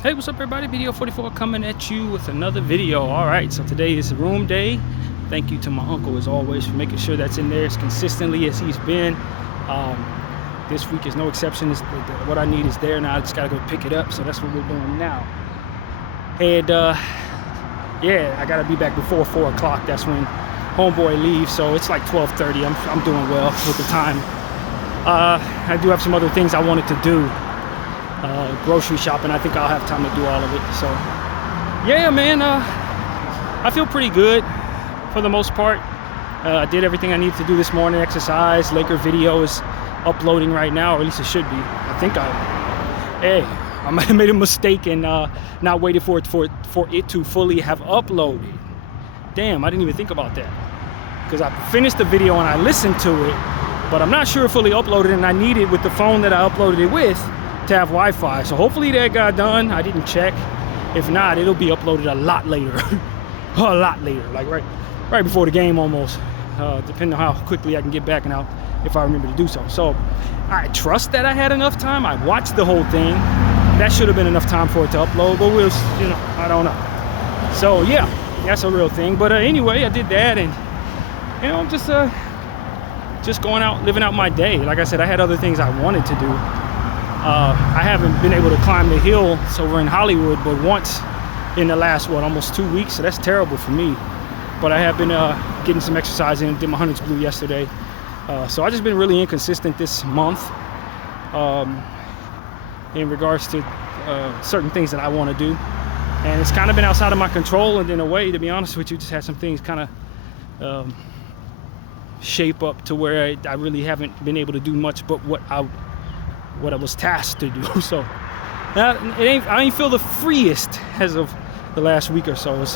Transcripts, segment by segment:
Hey, what's up everybody? Bdf 44 coming at you with another video. Alright, so today is room day. Thank you to my uncle as always for making sure that's in there as consistently as he's been. This week is no exception. What I need is there now. I just gotta go pick it up, so that's what we're doing now. And yeah, I gotta be back before 4 o'clock. That's when homeboy leaves, so it's like 12:30. I'm doing well with the time. I do have some other things I wanted to do. Grocery shopping. I think I'll have time to do all of it. So yeah, man, I feel pretty good for the most part. I did everything I needed to do this morning. Exercise. Laker video is uploading right now, or at least it should be. I might have made a mistake and not waited for it to fully have uploaded. Damn, I didn't even think about that, because I finished the video and I listened to it, but I'm not sure it fully uploaded, and I need it with the phone that I uploaded it with to have Wi-Fi. So hopefully that got done. I didn't check. If not, it'll be uploaded a lot later. A lot later, like right before the game almost, depending on how quickly I can get back and out, if I remember to do so. So I trust that I had enough time. I watched the whole thing. That should have been enough time for it to upload, but we'll, I don't know. So yeah, that's a real thing. But anyway, I did that, and I'm just going out, living out my day. Like I said, I had other things I wanted to do. I haven't been able to climb the hill over in Hollywood but once in the last, almost 2 weeks, so that's terrible for me. But I have been getting some exercise in, did my 100s blue yesterday. So I've just been really inconsistent this month in regards to certain things that I want to do. And it's kind of been outside of my control, and in a way, to be honest with you, just had some things kind of shape up to where I really haven't been able to do much but what I was tasked to do. So I ain't feel the freest as of the last week or so. It's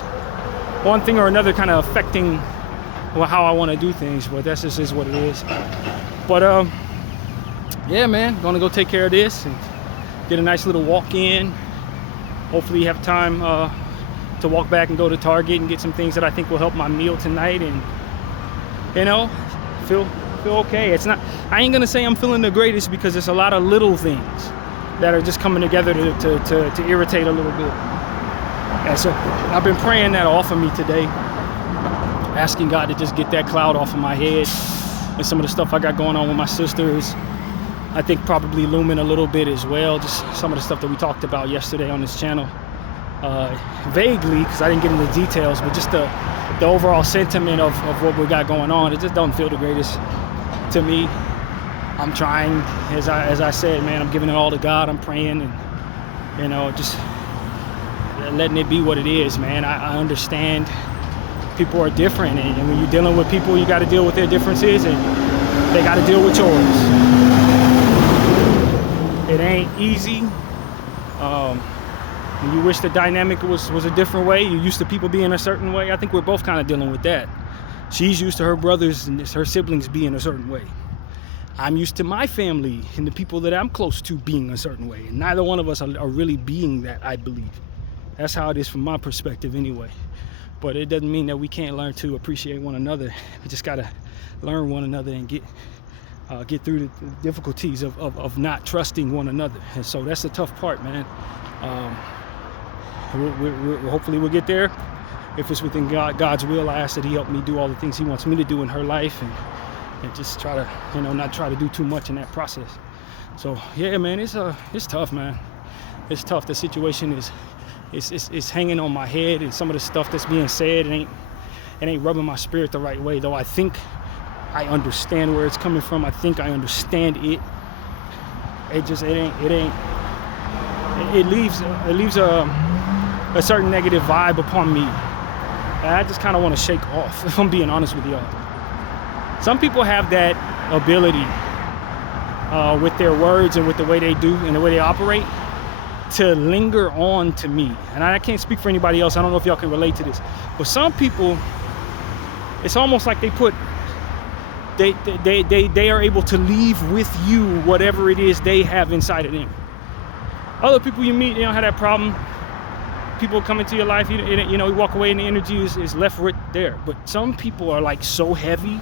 one thing or another kind of affecting how I want to do things, but that's just is what it is. But yeah, man, gonna go take care of this and get a nice little walk in. Hopefully have time to walk back and go to Target and get some things that I think will help my meal tonight, and feel okay. It's not, I ain't gonna say I'm feeling the greatest, because it's a lot of little things that are just coming together to irritate a little bit. And so I've been praying that off of me today, asking God to just get that cloud off of my head. And some of the stuff I got going on with my sister is, I think, probably looming a little bit as well. Just some of the stuff that we talked about yesterday on this channel, vaguely, because I didn't get into the details, but just the overall sentiment of what we got going on, it just doesn't feel the greatest to me. I'm trying, as I said, man, I'm giving it all to God. I'm praying and just letting it be what it is, man. I understand people are different, and when you're dealing with people, you got to deal with their differences, and they got to deal with yours. It ain't easy. When you wish the dynamic was a different way, you're used to people being a certain way. I think we're both kind of dealing with that. She's used to her brothers and her siblings being a certain way. I'm used to my family and the people that I'm close to being a certain way. And neither one of us are really being that, I believe. That's how it is from my perspective anyway. But it doesn't mean that we can't learn to appreciate one another. We just got to learn one another and get through the difficulties of not trusting one another. And so that's the tough part, man. Hopefully we'll get there. If it's within God's will, I ask that he help me do all the things he wants me to do in her life, and just try to, not try to do too much in that process. So yeah, man, it's tough, man. It's tough. The situation is hanging on my head, and some of the stuff that's being said, it ain't rubbing my spirit the right way, though. I think I understand where it's coming from. I think I understand it. It leaves a certain negative vibe upon me. I just kind of want to shake off, if I'm being honest with y'all. Some people have that ability with their words and with the way they do and the way they operate to linger on to me. And I can't speak for anybody else. I don't know if y'all can relate to this. But some people, it's almost like they are able to leave with you whatever it is they have inside of them. Other people you meet, have that problem. People come into your life, you walk away and the energy is left right there. But some people are like so heavy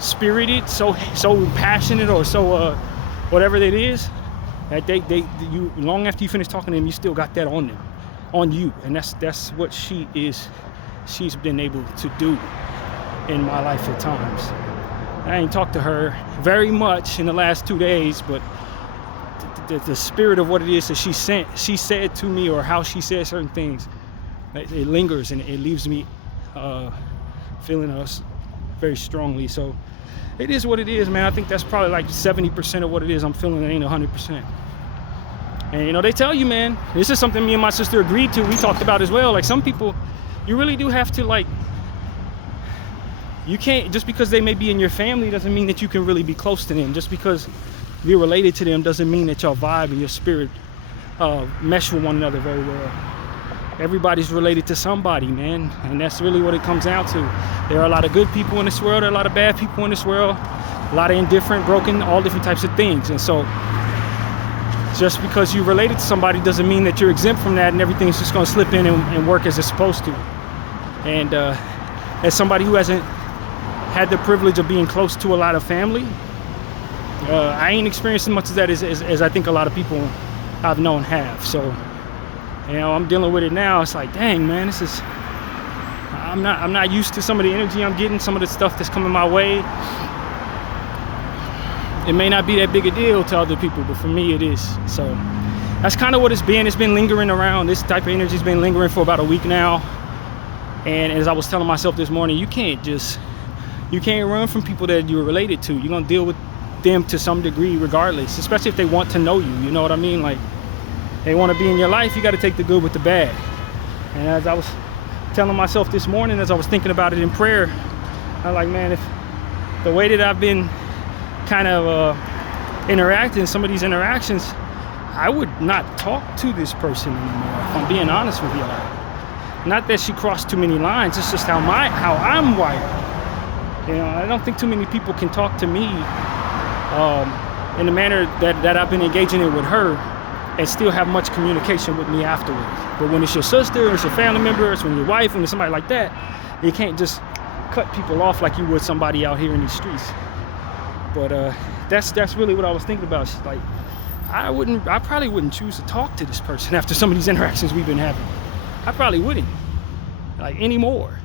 spirited, so passionate, or so whatever it is, That you long after you finish talking to them, you still got that on them, on you, and that's what she's been able to do in my life at times. I ain't talked to her very much in the last 2 days, but the spirit of what it is that she said to me, or how she said certain things, it lingers and it leaves me feeling us very strongly. So it is what it is, man. I think that's probably like 70% of what it is I'm feeling. It ain't 100%. And you know, they tell you, man, this is something me and my sister agreed to. We talked about as well. Like, some people, you really do have to, like, you can't, just because they may be in your family doesn't mean that you can really be close to them. Just because you're related to them doesn't mean that your vibe and your spirit mesh with one another very well. Everybody's related to somebody, man, and that's really what it comes down to. There are a lot of good people in this world, there are a lot of bad people in this world, a lot of indifferent, broken, all different types of things. And so just because you're related to somebody doesn't mean that you're exempt from that and everything's just going to slip in and work as it's supposed to. And as somebody who hasn't had the privilege of being close to a lot of family, I ain't experienced as much of that as I think a lot of people I've known have. So, you know, I'm dealing with it now. It's like, dang, man, I'm not used to some of the energy I'm getting, some of the stuff that's coming my way. It may not be that big a deal to other people, but for me it is. So that's kind of what it's been. It's been lingering around. This type of energy's been lingering for about a week now. And as I was telling myself this morning, you can't run from people that you're related to. You're gonna deal with them to some degree regardless, especially if they want to know you. You know what I mean? Like, they want to be in your life, you got to take the good with the bad. And as I was telling myself this morning, as I was thinking about it in prayer, I was like, man, if the way that I've been kind of interacting, some of these interactions, I would not talk to this person anymore, if I'm being honest with y'all. Not that she crossed too many lines, it's just how I'm wired. You know, I don't think too many people can talk to me in the manner that I've been engaging in with her and still have much communication with me afterwards. But when it's your sister, or it's your family member, it's when your wife, when it's somebody like that, you can't just cut people off like you would somebody out here in these streets. But that's really what I was thinking about. She's like, I probably wouldn't choose to talk to this person after some of these interactions we've been having. I probably wouldn't, like, anymore.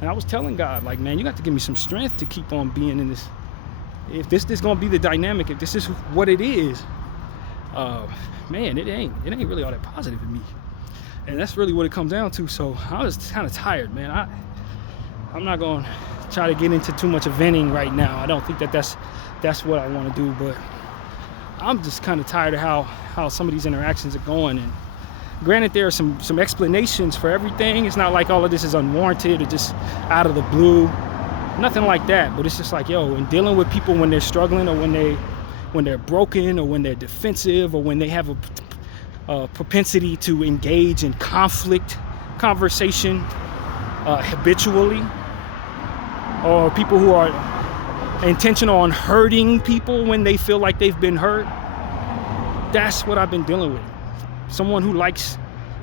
And I was telling God, like, man, you got to give me some strength to keep on being in this. If this is gonna be the dynamic, if this is what it is, man, it ain't really all that positive to me. And that's really what it comes down to. So I was kind of tired, man. I'm not gonna try to get into too much of venting right now. I don't think that's what I want to do, but I'm just kind of tired of how some of these interactions are going. And granted, there are some explanations for everything. It's not like all of this is unwarranted or just out of the blue. Nothing like that. But it's just like, yo, in dealing with people when they're struggling, or when they're broken, or when they're defensive, or when they have a propensity to engage in conversation habitually, or people who are intentional on hurting people when they feel like they've been hurt. That's what I've been dealing with. Someone who likes,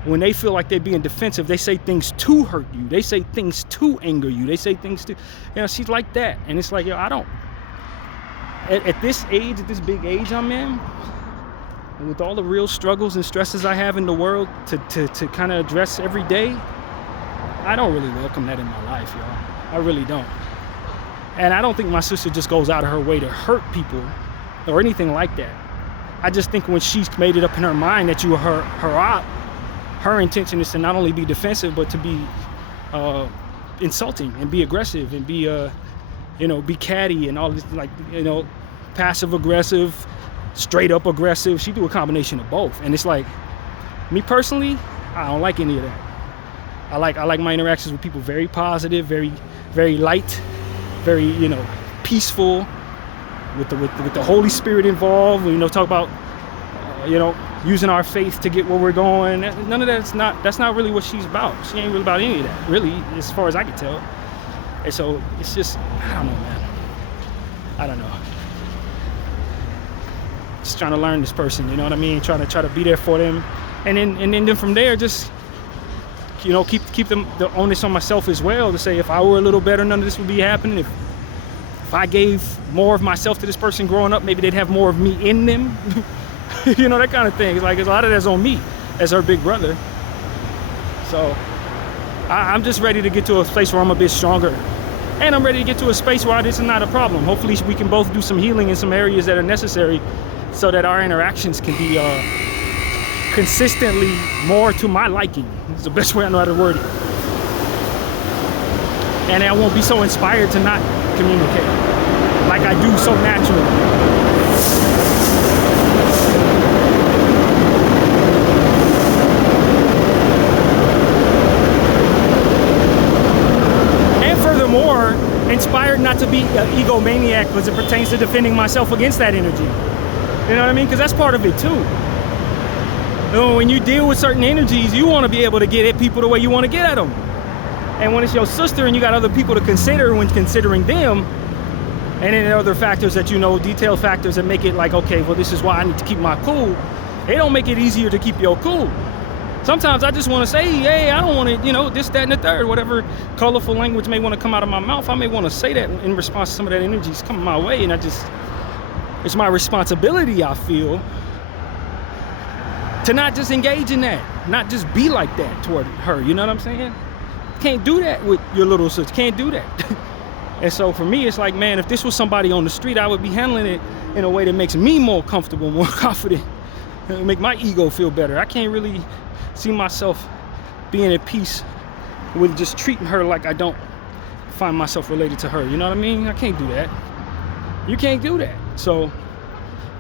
when they feel like they're being defensive, they say things to hurt you. They say things to anger you. They say things to, you know, she's like that. And it's like, yo, I don't, at this age, at this big age I'm in, and with all the real struggles and stresses I have in the world to kind of address every day, I don't really welcome that in my life, y'all. I really don't. And I don't think my sister just goes out of her way to hurt people or anything like that. I just think when she's made it up in her mind that you are her intention is to not only be defensive, but to be insulting and be aggressive and be be catty and all this, like, passive aggressive, straight up aggressive. She do a combination of both. And it's like, me personally, I don't like any of that. I like my interactions with people very positive, very, very light, very, peaceful, with the Holy Spirit involved. Talk about using our faith to get where we're going. None of that's not really what she's about. She ain't really about any of that, really, as far as I can tell. And so it's just, I don't know, man. I don't know. Just trying to learn this person, you know what I mean? Try to be there for them, and then from there, just keep the onus on myself as well, to say, if I were a little better, none of this would be happening. If I gave more of myself to this person growing up, maybe they'd have more of me in them. You know, that kind of thing. It's like, a lot of that's on me as her big brother. So I'm just ready to get to a place where I'm a bit stronger. And I'm ready to get to a space where this is not a problem. Hopefully we can both do some healing in some areas that are necessary so that our interactions can be consistently more to my liking. It's the best way I know how to word it. And I won't be so inspired to not communicate like I do so naturally. Inspired not to be an egomaniac as it pertains to defending myself against that energy. You know what I mean? Because that's part of it too. You know, when you deal with certain energies, you want to be able to get at people the way you want to get at them. And when it's your sister and you got other people to consider when considering them, and then there are other factors that you know, detailed factors that make it like, okay, well, this is why I need to keep my cool. They don't make it easier to keep your cool. Sometimes I just want to say, hey, I don't want to, you know, this, that, and the third, whatever colorful language may want to come out of my mouth. I may want to say that in response to some of that energy is coming my way. And it's my responsibility, I feel, to not just engage in that, not just be like that toward her. You know what I'm saying? Can't do that with your little sister. Can't do that. And so for me, it's like, man, if this was somebody on the street, I would be handling it in a way that makes me more comfortable, more confident, and make my ego feel better. I can't really see myself being at peace with just treating her like I don't find myself related to her. You know what I mean? I can't do that. You can't do that. So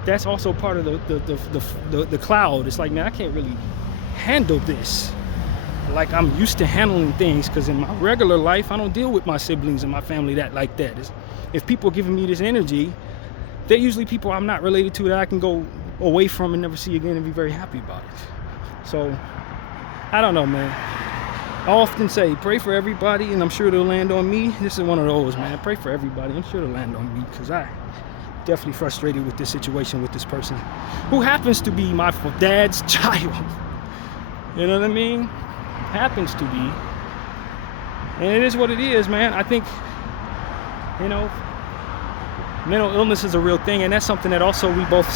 that's also part of the cloud. It's like, man, I can't really handle this like I'm used to handling things, because in my regular life I don't deal with my siblings and my family like that. If people are giving me this energy, they're usually people I'm not related to, that I can go away from and never see again and be very happy about it. So I don't know, man. I often say, pray for everybody, and I'm sure it'll land on me. This is one of those, man. Pray for everybody. I'm sure it'll land on me, because I definitely frustrated with this situation with this person who happens to be my dad's child. You know what I mean? Happens to be. And it is what it is, man. I think, you know, mental illness is a real thing, and that's something that also we both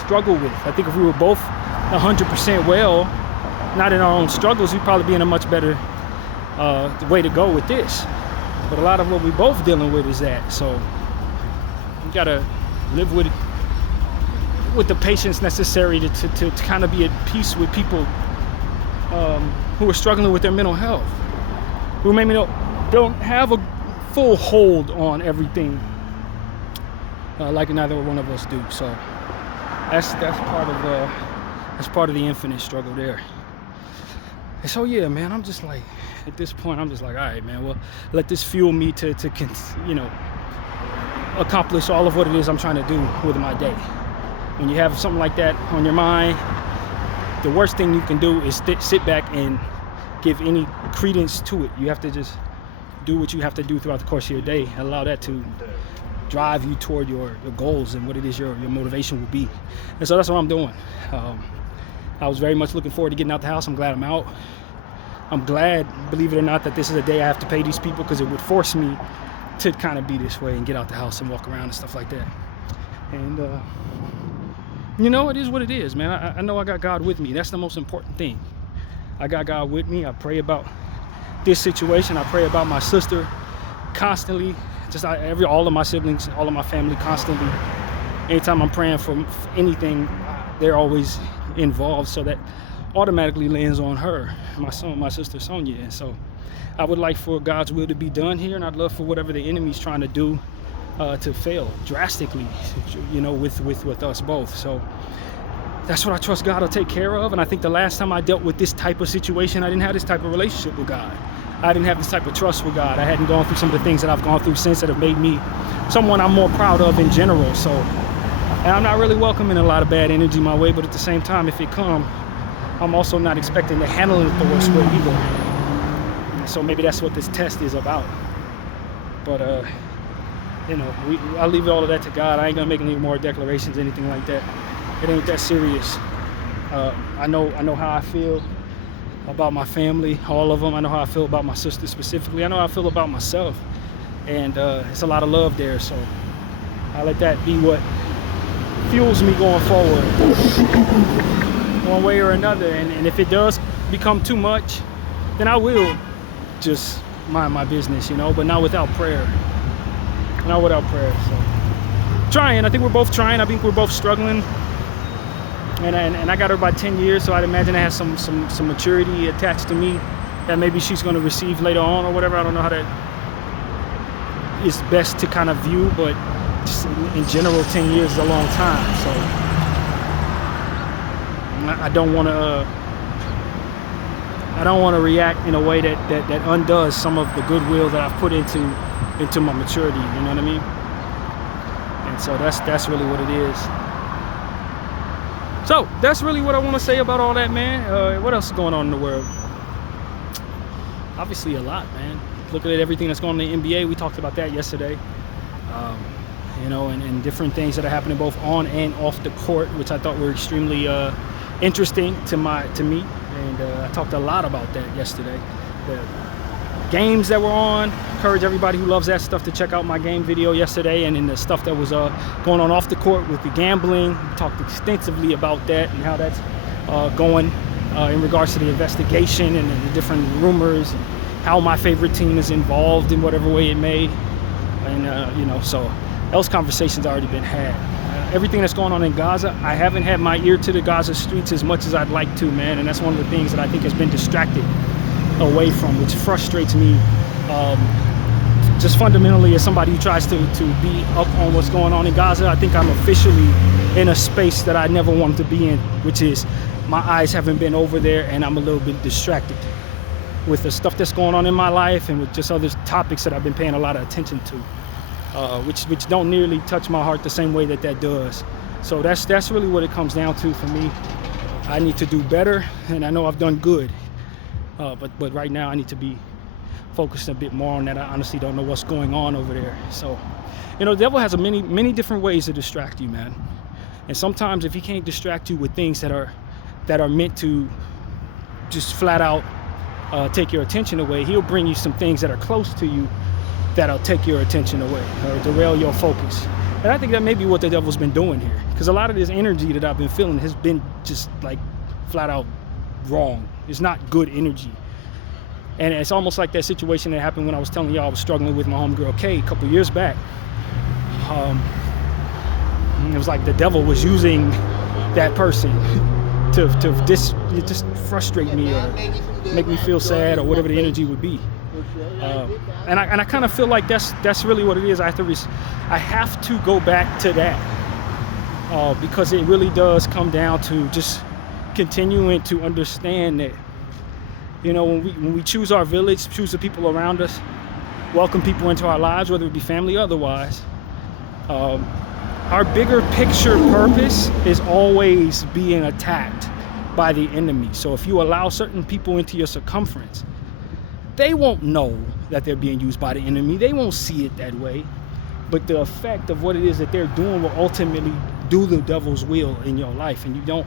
struggle with. I think if we were both 100% well, not in our own struggles, we'd probably be in a much better way to go with this. But a lot of what we both dealing with is that. So you gotta live with the patience necessary to kind of be at peace with people who are struggling with their mental health, who maybe don't have a full hold on everything like neither one of us do. So that's part of the infinite struggle there. And so yeah, man, I'm just like, at this point, I'm just like, all right, man, well, let this fuel me to you know, accomplish all of what it is I'm trying to do with my day. When you have something like that on your mind, the worst thing you can do is sit back and give any credence to it. You have to just do what you have to do throughout the course of your day. Allow that to drive you toward your goals and what it is your motivation will be. And so that's what I'm doing. I was very much looking forward to getting out the house. I'm glad I'm out. I'm glad, believe it or not, that this is a day I have to pay these people, because it would force me to kind of be this way and get out the house and walk around and stuff like that. And you know, it is what it is, man. I know I got God with me. That's the most important thing. I got God with me. I pray about this situation. I pray about my sister constantly. Just all of my siblings, all of my family constantly. Anytime I'm praying for anything, they're always involved, so that automatically lands on her, my sister Sonia. And so I would like for God's will to be done here, and I'd love for whatever the enemy's trying to do to fail drastically, you know, with us both. So that's what I trust God will take care of. And I think the last time I dealt with this type of situation, I didn't have this type of relationship with God. I didn't have this type of trust with God. I hadn't gone through some of the things that I've gone through since that have made me someone I'm more proud of in general. So, and I'm not really welcoming a lot of bad energy my way, but at the same time, if it comes, I'm also not expecting to handle it the worst way either. So maybe that's what this test is about. But you know, I'll leave all of that to God. I ain't gonna make any more declarations, anything like that. It ain't that serious. I know how I feel about my family, all of them. I know how I feel about my sister specifically. I know how I feel about myself, and it's a lot of love there. So I let that be what fuels me going forward, one way or another. And if it does become too much, then I will just mind my business, you know, but not without prayer. Not without prayer. So trying. I think we're both trying. I think we're both struggling. And I got her by 10 years, so I'd imagine I have some maturity attached to me that maybe she's going to receive later on or whatever. I don't know how that is best to kind of view, but just in general, 10 years is a long time. So I don't want to react in a way that undoes some of the goodwill that I've put into my maturity. You know what I mean? And so that's really what it is. So that's really what I want to say about all that, man. What else is going on in the world? Obviously a lot, man. Looking at everything that's going on in the NBA, we talked about that yesterday. You know, and different things that are happening both on and off the court, which I thought were extremely interesting to me. And I talked a lot about that yesterday. The games that were on, encourage everybody who loves that stuff to check out my game video yesterday, and then the stuff that was going on off the court with the gambling. We talked extensively about that and how that's going in regards to the investigation and the different rumors, and how my favorite team is involved in whatever way it may. And you know, so those conversations already been had. Everything that's going on in Gaza, I haven't had my ear to the Gaza streets as much as I'd like to, man, and that's one of the things that I think has been distracted away from, which frustrates me. Just fundamentally, as somebody who tries to be up on what's going on in Gaza, I think I'm officially in a space that I never wanted to be in, which is my eyes haven't been over there, and I'm a little bit distracted with the stuff that's going on in my life and with just other topics that I've been paying a lot of attention to, which don't nearly touch my heart the same way that does. So that's really what it comes down to for me. I need to do better, and I know I've done good, but right now I need to be focused a bit more on that. I honestly don't know what's going on over there. So, you know, the devil has many different ways to distract you, man. And sometimes if he can't distract you with things that are meant to just flat out take your attention away, he'll bring you some things that are close to you that'll take your attention away or derail your focus. And I think that may be what the devil's been doing here, because a lot of this energy that I've been feeling has been just like flat out wrong. It's not good energy. And it's almost like that situation that happened when I was telling y'all I was struggling with my homegirl Kay a couple years back. It was like the devil was using that person to just frustrate me or make me feel sad or whatever the energy would be. And I kind of feel like that's really what it is. I have to go back to that because it really does come down to just continuing to understand that, you know, when we choose our village, choose the people around us, welcome people into our lives, whether it be family or otherwise, our bigger picture purpose is always being attacked by the enemy. So if you allow certain people into your circumference, they won't know that they're being used by the enemy. They won't see it that way. But the effect of what it is that they're doing will ultimately do the devil's will in your life. And you don't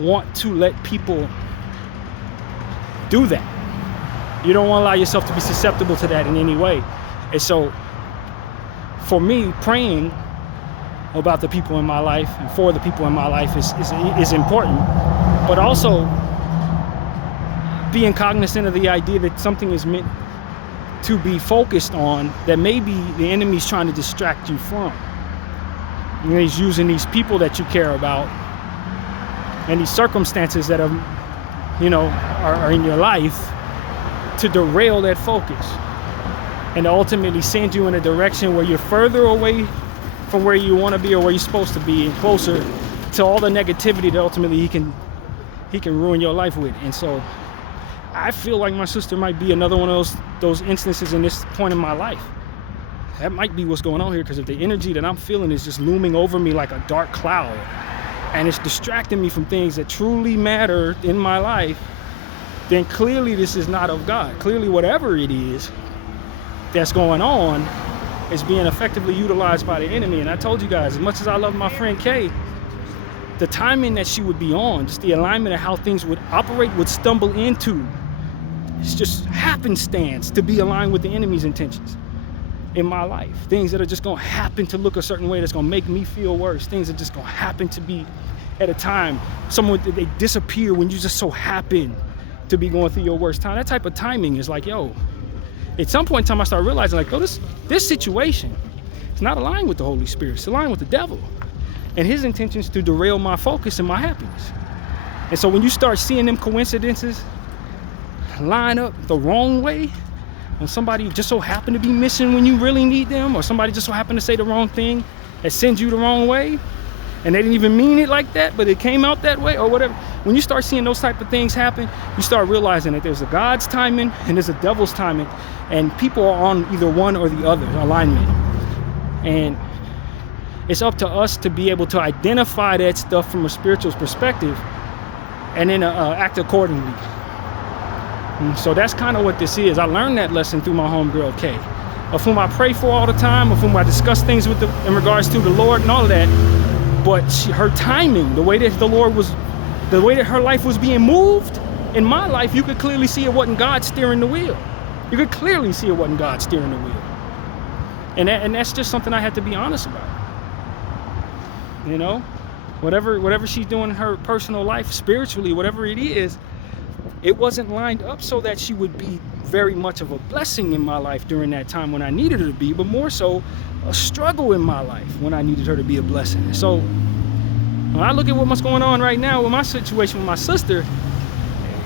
want to let people do that. You don't want to allow yourself to be susceptible to that in any way. And so for me, praying about the people in my life and for the people in my life is important, but also being cognizant of the idea that something is meant to be focused on that maybe the enemy's trying to distract you from. You know, he's using these people that you care about and these circumstances that are, you know, are in your life to derail that focus and to ultimately send you in a direction where you're further away from where you want to be or where you're supposed to be, and closer to all the negativity that ultimately he can ruin your life with. And so I feel like my sister might be another one of those instances in this point in my life. That might be what's going on here, because if the energy that I'm feeling is just looming over me like a dark cloud and it's distracting me from things that truly matter in my life, then clearly this is not of God. Clearly whatever it is that's going on is being effectively utilized by the enemy. And I told you guys, as much as I love my friend Kay, the timing that she would be on, just the alignment of how things would operate, would stumble into, it's just happenstance to be aligned with the enemy's intentions. in my life. Things that are just gonna happen to look a certain way that's gonna make me feel worse. Things that just gonna happen to be at a time. They disappear when you just so happen to be going through your worst time. That type of timing is like, yo, at some point in time I start realizing like, oh, this situation is not aligned with the Holy Spirit. It's aligned with the devil and his intentions to derail my focus and my happiness. And so when you start seeing them coincidences line up the wrong way, when somebody just so happened to be missing when you really need them, or somebody just so happened to say the wrong thing that sends you the wrong way, and they didn't even mean it like that, but it came out that way or whatever. When you start seeing those type of things happen, you start realizing that there's a God's timing and there's a devil's timing, and people are on either one or the other alignment. And it's up to us to be able to identify that stuff from a spiritual perspective and then act accordingly. And so that's kind of what this is. I learned that lesson through my homegirl Kay, of whom I pray for all the time, of whom I discuss things with in regards to the Lord and all of that. But her timing, the way that her life was being moved in my life, you could clearly see it wasn't God steering the wheel. You could clearly see it wasn't God steering the wheel. And that's just something I had to be honest about. You know, whatever she's doing in her personal life, spiritually, whatever it is, it wasn't lined up so that she would be very much of a blessing in my life during that time when I needed her to be, but more so a struggle in my life when I needed her to be a blessing. So when I look at what's going on right now with my situation with my sister,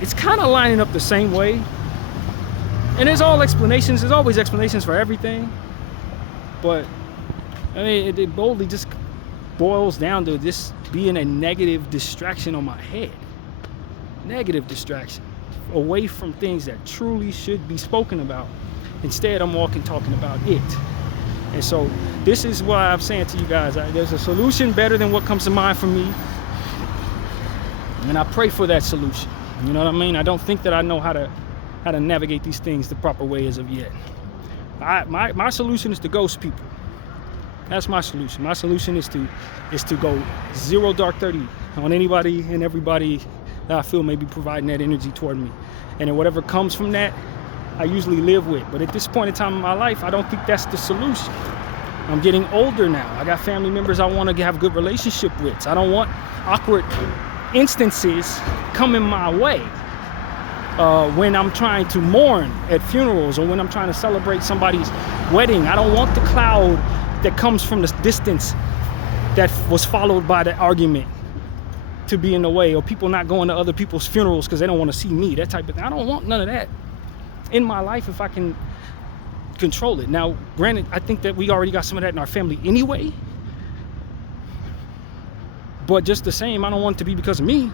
it's kind of lining up the same way. And there's always explanations for everything. But I mean, it boldly just boils down to this being a negative distraction on my head. Negative distraction away from things that truly should be spoken about. Instead, I'm talking about it. And so this is why I'm saying to you guys, there's a solution better than what comes to mind for me. And I pray for that solution. You know what I mean? I don't think that I know how to navigate these things the proper way as of yet. My solution is to ghost people. That's my solution. My solution is to go zero dark 30 on anybody and everybody that I feel may be providing that energy toward me. And then whatever comes from that, I usually live with. But at this point in time in my life, I don't think that's the solution. I'm getting older now. I got family members I want to have a good relationship with. I don't want awkward instances coming my way when I'm trying to mourn at funerals or when I'm trying to celebrate somebody's wedding. I don't want the cloud that comes from the distance that was followed by the argument to be in the way, or people not going to other people's funerals because they don't want to see me, that type of thing. I don't want none of that in my life if I can control it. Now, granted, I think that we already got some of that in our family anyway, but just the same, I don't want it to be because of me.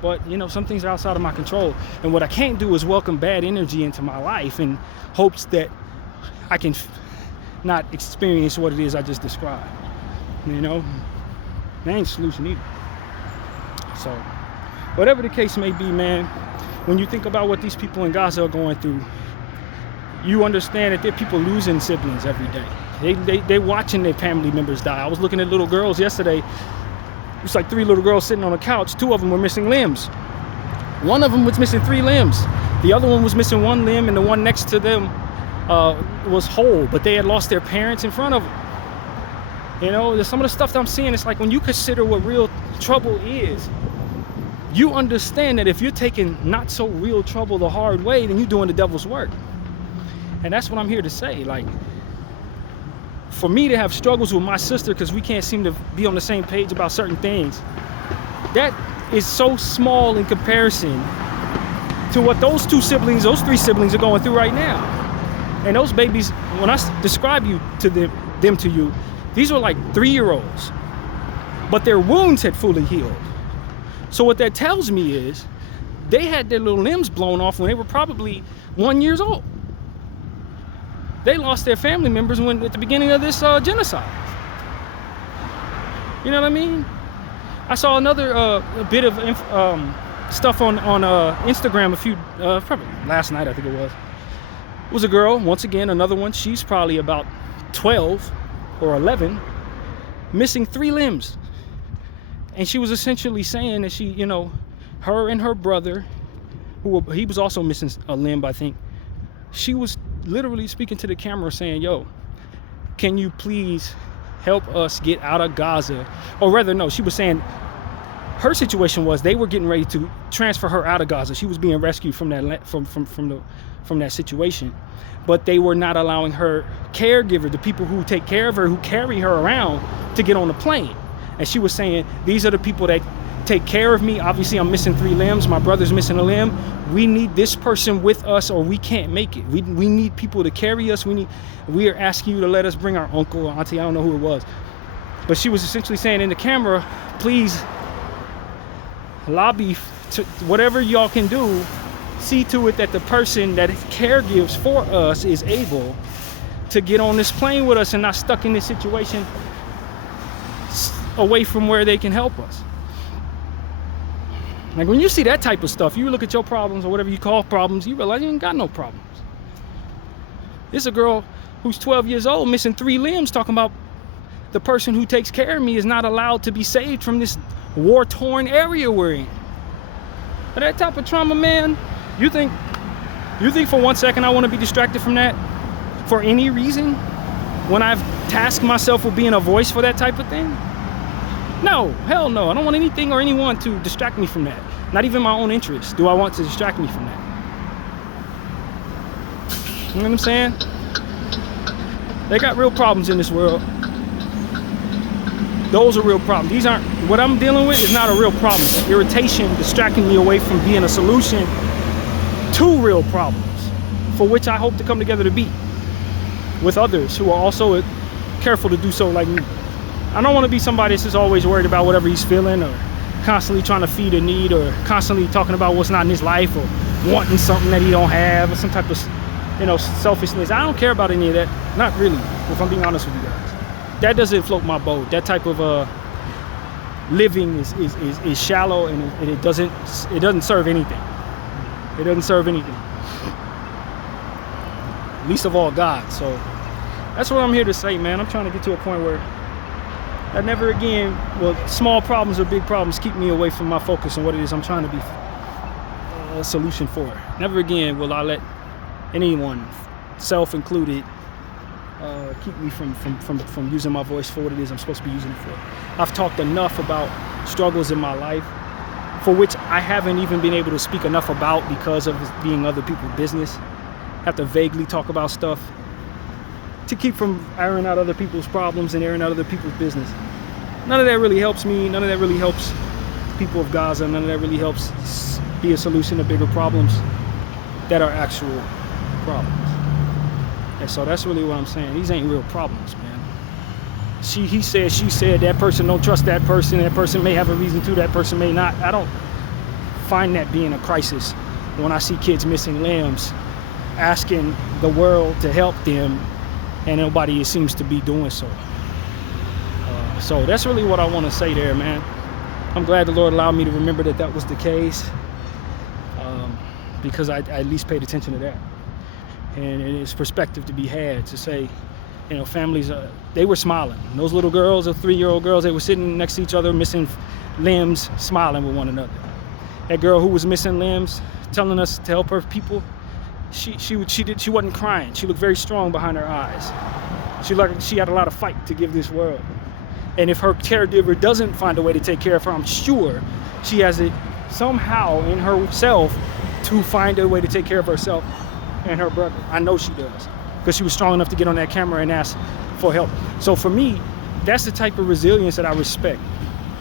But, you know, some things are outside of my control. And what I can't do is welcome bad energy into my life in hopes that I can not experience what it is I just described. You know, that ain't a solution either. So, whatever the case may be, man, when you think about what these people in Gaza are going through, you understand that there are people losing siblings every day. They're watching their family members die. I was looking at little girls yesterday. It was like 3 little girls sitting on a couch. 2 of them were missing limbs. One of them was missing 3 limbs. The other one was missing 1 limb, and the one next to them was whole, but they had lost their parents in front of them. You know, there's some of the stuff that I'm seeing. It's like when you consider what real trouble is, you understand that if you're taking not so real trouble the hard way, then you're doing the devil's work. And that's what I'm here to say. Like, for me to have struggles with my sister because we can't seem to be on the same page about certain things, that is so small in comparison to what those 3 siblings are going through right now. And those babies, when I describe them to you, these were like 3-year-olds, but their wounds had fully healed. So what that tells me is they had their little limbs blown off when they were probably 1 year old. They lost their family members at the beginning of this genocide. You know what I mean? I saw another bit of stuff on Instagram probably last night, I think it was. It was a girl, once again, another one. She's probably about 12 or 11, missing 3 limbs. And she was essentially saying that she, you know, her and her brother, he was also missing a limb, I think. She was literally speaking to the camera saying, yo, can you please help us get out of Gaza? Or rather, no, she was saying her situation was they were getting ready to transfer her out of Gaza. She was being rescued from that from that situation, but they were not allowing her caregiver, the people who take care of her, who carry her around, to get on the plane. And she was saying, these are the people that take care of me. Obviously, I'm missing 3 limbs. My brother's missing a limb. We need this person with us, or we can't make it. We need people to carry us. We are asking you to let us bring our uncle or auntie. I don't know who it was, but she was essentially saying in the camera, please lobby to whatever y'all can do. See to it that the person that caregives for us is able to get on this plane with us and not stuck in this situation away from where they can help us. Like, when you see that type of stuff, you look at your problems or whatever you call problems, you realize you ain't got no problems. This is a girl who's 12 years old, missing 3 limbs, talking about the person who takes care of me is not allowed to be saved from this war-torn area we're in. But that type of trauma, man, you think for 1 second I want to be distracted from that for any reason when I've tasked myself with being a voice for that type of thing? No, hell no. I don't want anything or anyone to distract me from that. Not even my own interests do I want to distract me from that. You know what I'm saying? They got real problems in this world. Those are real problems. These aren't, what I'm dealing with is not a real problem. Irritation distracting me away from being a solution to real problems, for which I hope to come together to be with others who are also careful to do so like me. I don't want to be somebody that's just always worried about whatever he's feeling, or constantly trying to feed a need, or constantly talking about what's not in his life, or wanting something that he don't have, or some type of, you know, selfishness. I don't care about any of that. Not really, if I'm being honest with you guys. That doesn't float my boat. That type of living is shallow, and it doesn't serve anything. It doesn't serve anything. Least of all God. So that's what I'm here to say, man. I'm trying to get to a point where that never again, well, small problems or big problems keep me away from my focus on what it is I'm trying to be a solution for. Never again will I let anyone, self included, keep me from using my voice for what it is I'm supposed to be using it for. I've talked enough about struggles in my life for which I haven't even been able to speak enough about because of being other people's business. I have to vaguely talk about stuff to keep from airing out other people's problems and airing out other people's business. None of that really helps me. None of that really helps the people of Gaza. None of that really helps be a solution to bigger problems that are actual problems. And so that's really what I'm saying. These ain't real problems, man. He said, she said, that person don't trust that person may have a reason to, that person may not. I don't find that being a crisis when I see kids missing limbs, asking the world to help them, and nobody seems to be doing so. So that's really what I want to say there, man. I'm glad the Lord allowed me to remember that was the case, because I at least paid attention to that. And it's perspective to be had to say, you know, families, they were smiling. And those little girls, those 3-year-old girls, they were sitting next to each other, missing limbs, smiling with one another. That girl who was missing limbs, telling us to help her people, she wasn't crying. She looked very strong behind her eyes. She had a lot of fight to give this world. And if her caregiver doesn't find a way to take care of her, I'm sure she has it somehow in herself to find a way to take care of herself and her brother. I know she does, because she was strong enough to get on that camera and ask for help. So for me, that's the type of resilience that I respect.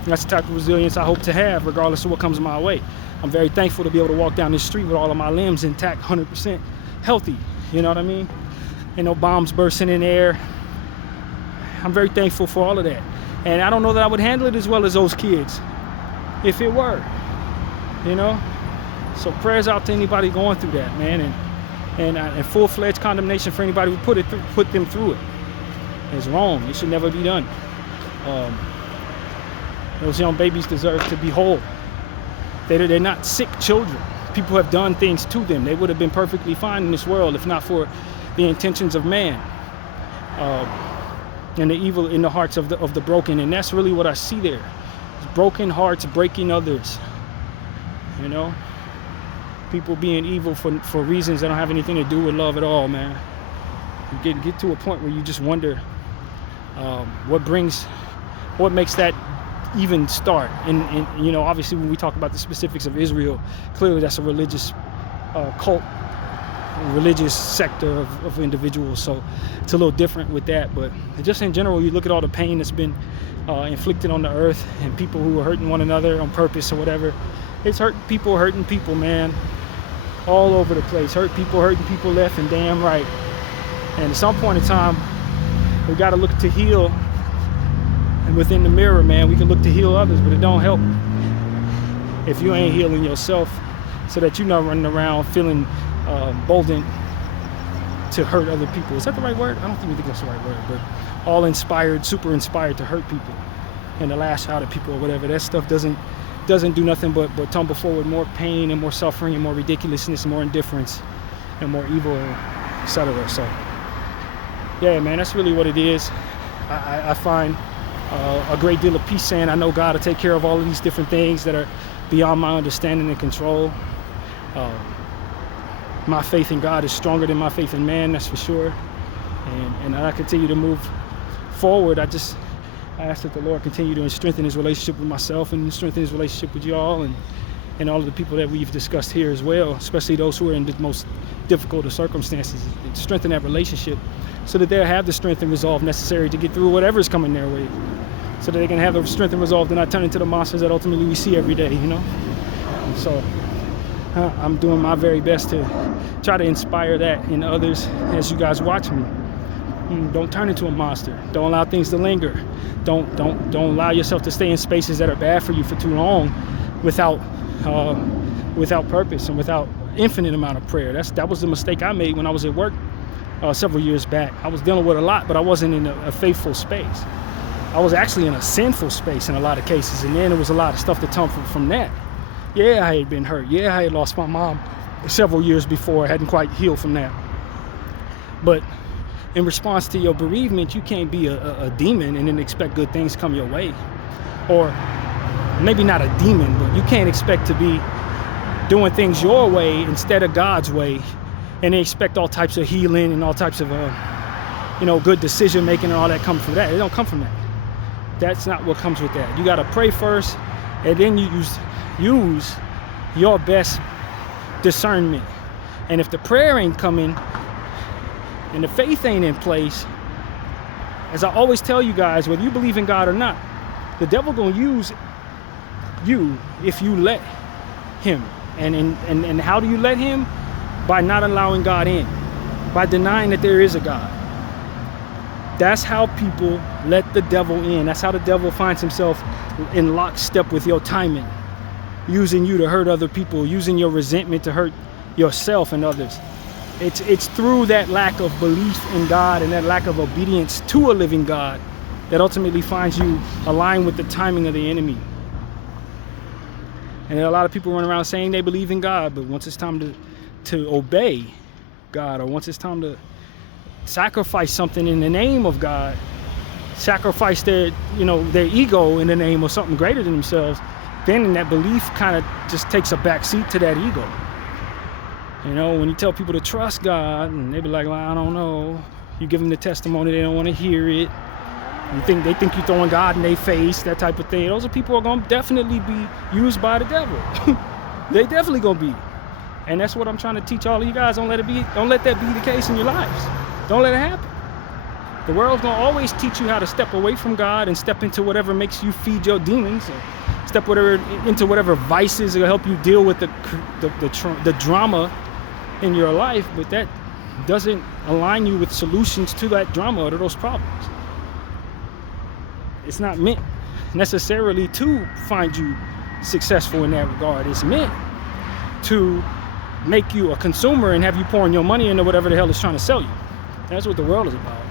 That's the type of resilience I hope to have regardless of what comes my way. I'm very thankful to be able to walk down this street with all of my limbs intact, 100% healthy. You know what I mean? And no bombs bursting in the air. I'm very thankful for all of that. And I don't know that I would handle it as well as those kids if it were, you know? So prayers out to anybody going through that, man. And full-fledged condemnation for anybody who put them through it. It's wrong. It should never be done. Those young babies deserve to be whole. They're not sick children. People have done things to them. They would have been perfectly fine in this world if not for the intentions of man, and the evil in the hearts of the broken. And that's really what I see there. It's broken hearts breaking others. You know, People being evil for reasons that don't have anything to do with love at all, man. You get to a point where you just wonder what makes that even start. And you know, obviously when we talk about the specifics of Israel, clearly that's a religious cult, religious sector of individuals, so it's a little different with that. But just in general, you look at all the pain that's been inflicted on the earth, and people who are hurting one another on purpose or whatever. It's hurting people, man, all over the place. Hurting people left and damn right. And at some point in time, we got to look to heal. And within the mirror, man, we can look to heal others, but it don't help if you ain't healing yourself, so that you're not running around feeling bolden to hurt other people. Is that the right word? I don't even think that's the right word, but all inspired, super inspired to hurt people and to lash out at people or whatever. That stuff doesn't do nothing but tumble forward more pain and more suffering and more ridiculousness and more indifference and more evil, etc. So yeah, man, that's really what it is. I find a great deal of peace saying I know God will take care of all of these different things that are beyond my understanding and control. My faith in God is stronger than my faith in man, that's for sure. And I continue to move forward. I ask that the Lord continue to strengthen his relationship with myself and strengthen his relationship with y'all and all of the people that we've discussed here as well, especially those who are in the most difficult of circumstances. Strengthen that relationship so that they'll have the strength and resolve necessary to get through whatever's coming their way, so that they can have the strength and resolve to not turn into the monsters that ultimately we see every day, you know? And so I'm doing my very best to try to inspire that in others as you guys watch me. Don't turn into a monster. Don't allow things to linger. Don't allow yourself to stay in spaces that are bad for you for too long without purpose and without infinite amount of prayer. That was the mistake I made when I was at work several years back. I was dealing with a lot, but I wasn't in a faithful space. I was actually in a sinful space in a lot of cases, and then there was a lot of stuff that tumbled from that. Yeah, I had been hurt. Yeah, I had lost my mom several years before. I hadn't quite healed from that. But in response to your bereavement, you can't be a demon and then expect good things come your way. Or maybe not a demon, but you can't expect to be doing things your way instead of God's way, and they expect all types of healing and all types of good decision making and all that comes from that. It don't come from that. That's not what comes with that. You got to pray first, and then you use your best discernment. And if the prayer ain't coming and the faith ain't in place, as I always tell you guys, whether you believe in God or not, the devil gonna use you if you let him. And how do you let him? By not allowing God in, by denying that there is a God. That's how people let the devil in. That's how the devil finds himself in lockstep with your timing, using you to hurt other people, using your resentment to hurt yourself and others. It's through that lack of belief in God and that lack of obedience to a living God that ultimately finds you aligned with the timing of the enemy. And a lot of people run around saying they believe in God, but once it's time to obey God, or once it's time to sacrifice something in the name of God, sacrifice their ego in the name of something greater than themselves, then that belief kind of just takes a back seat to that ego. When you tell people to trust God, and they be like, well, I don't know. You give them the testimony, they don't want to hear it. They think you're throwing God in their face, that type of thing. Those are people who are going to definitely be used by the devil. They definitely going to be. And that's what I'm trying to teach all of you guys. Don't let that be the case in your lives. Don't let it happen. The world's going to always teach you how to step away from God and step into whatever makes you feed your demons, or step into whatever vices will help you deal with the drama in your life, but that doesn't align you with solutions to that drama or to those problems. It's not meant necessarily to find you successful in that regard. It's meant to make you a consumer and have you pouring your money into whatever the hell it's trying to sell you. That's what the world is about.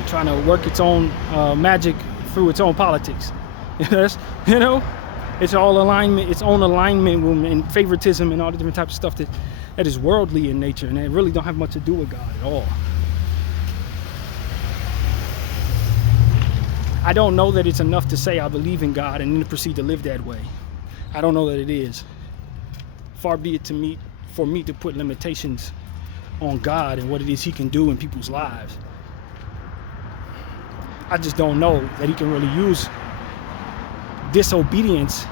It's trying to work its own magic through its own politics. It's all alignment, its own alignment and favoritism and all the different types of stuff that is worldly in nature, and it really don't have much to do with God at all. I don't know that it's enough to say I believe in God and then proceed to live that way. I don't know that it is. Far be it for me to put limitations on God and what it is he can do in people's lives. I just don't know that he can really use disobedience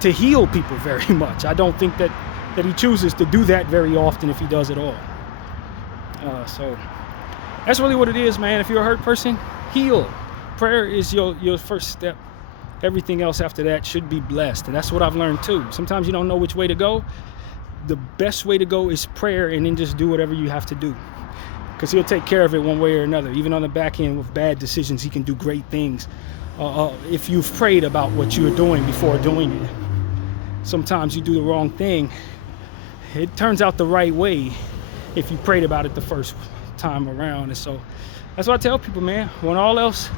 to heal people very much. I don't think that he chooses to do that very often, if he does at all. So that's really what it is, man. If you're a hurt person, heal. Prayer is your first step. Everything else after that should be blessed. And that's what I've learned too. Sometimes you don't know which way to go. The best way to go is prayer, and then just do whatever you have to do, because he'll take care of it one way or another. Even on the back end with bad decisions, he can do great things if you've prayed about what you're doing before doing it. Sometimes you do the wrong thing. It turns out the right way if you prayed about it the first time around. And so that's what I tell people, man. When all else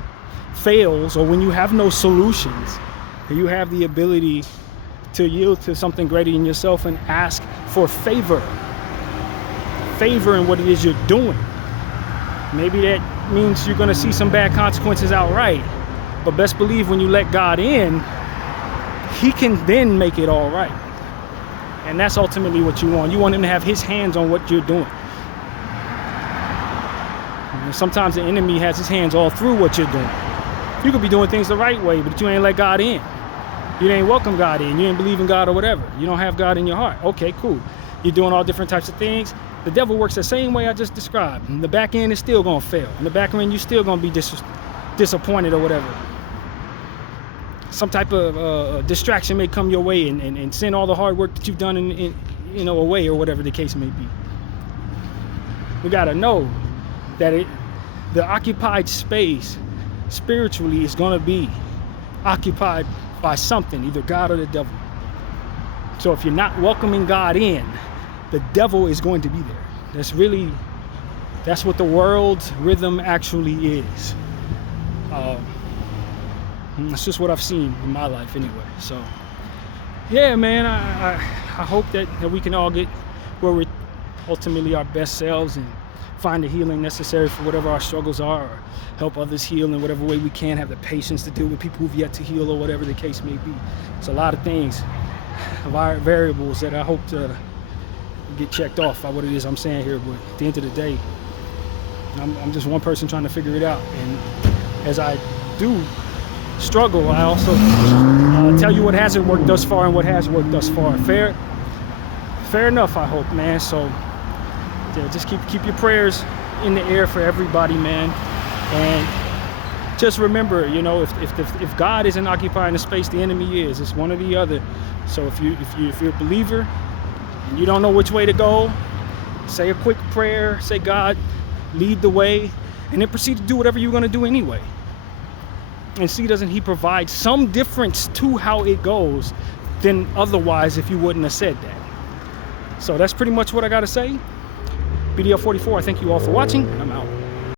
fails, or when you have no solutions, you have the ability to yield to something greater in yourself and ask for favor in what it is you're doing. Maybe that means you're going to see some bad consequences outright, but best believe when you let God in, he can then make it all right. And that's ultimately what you want. You want him to have his hands on what you're doing. And sometimes the enemy has his hands all through what you're doing. You could be doing things the right way, but you ain't let God in. You ain't welcome God in. You ain't believe in God or whatever. You don't have God in your heart. Okay, cool. You're doing all different types of things. The devil works the same way I just described. And the back end is still going to fail. In the back end, you're still going to be disappointed or whatever. Some type of distraction may come your way and send all the hard work that you've done away, or whatever the case may be. We got to know that the occupied space spiritually is going to be occupied by something, either God or the devil. So if you're not welcoming God in, the devil is going to be there. That's what the world's rhythm actually is. That's just what I've seen in my life anyway. So yeah, man, I hope that we can all get where we're ultimately our best selves and find the healing necessary for whatever our struggles are, or help others heal in whatever way we can, have the patience to deal with people who've yet to heal, or whatever the case may be. It's a lot of things, variables that I hope to get checked off by what it is I'm saying here. But at the end of the day, I'm just one person trying to figure it out. And as I do struggle, I also tell you what hasn't worked thus far and what has worked thus far. Fair enough, I hope, man. So yeah, just keep your prayers in the air for everybody, man. And just remember, if God isn't occupying the space, the enemy is. It's one or the other. So if you're a believer and you don't know which way to go, say a quick prayer, say, God, lead the way, and then proceed to do whatever you're going to do anyway. And see, doesn't he provide some difference to how it goes than otherwise if you wouldn't have said that. So that's pretty much what I got to say. Bdf 44, I thank you all for watching. I'm out.